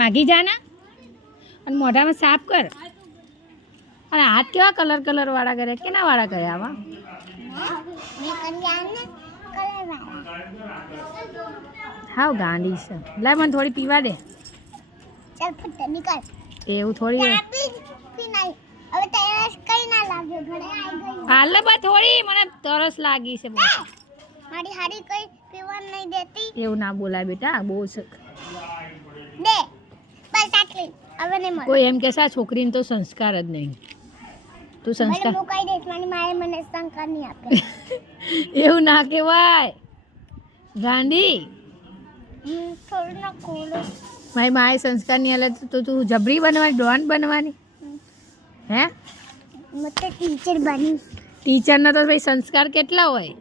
માગી જા ને અને મોઢામાં સાફ કર. અને હાથ કેવા કલર વાળા કરે, કેના વાળા કરે આવા? હાવ ગાંડી છે. લાય મને થોડી પીવા દે. ચાલ ફટ નીકળ. એવું થોડી હવે તરસ કઈ ના લાગ્યો ઘરે આવી ગઈ. હાલ બા થોડી, મને તરસ લાગી છે બહુ. મારી હારી કઈ પીવા નહીં દેતી. એવું ના બોલાય બેટા, બહુ છે. દે બસ આટલી. હવે નહીં મળે. કોઈ એમ કહેશે આ છોકરીને તો સંસ્કાર જ નહીં. તું સંસ્કાર હું કઈ દઈશ, મારી માએ મને સંસ્કાર નહીં આપે. એવું ના કહેવાય ગાંડી. થોડું ના ખોલો. મારી માએ સંસ્કાર નહીં આલે તો તું જબરી બનવાની, ડોન બનવાની? હે મત ટીચર બની. ટીચરના તો ભાઈ સંસ્કાર કેટલા હોય?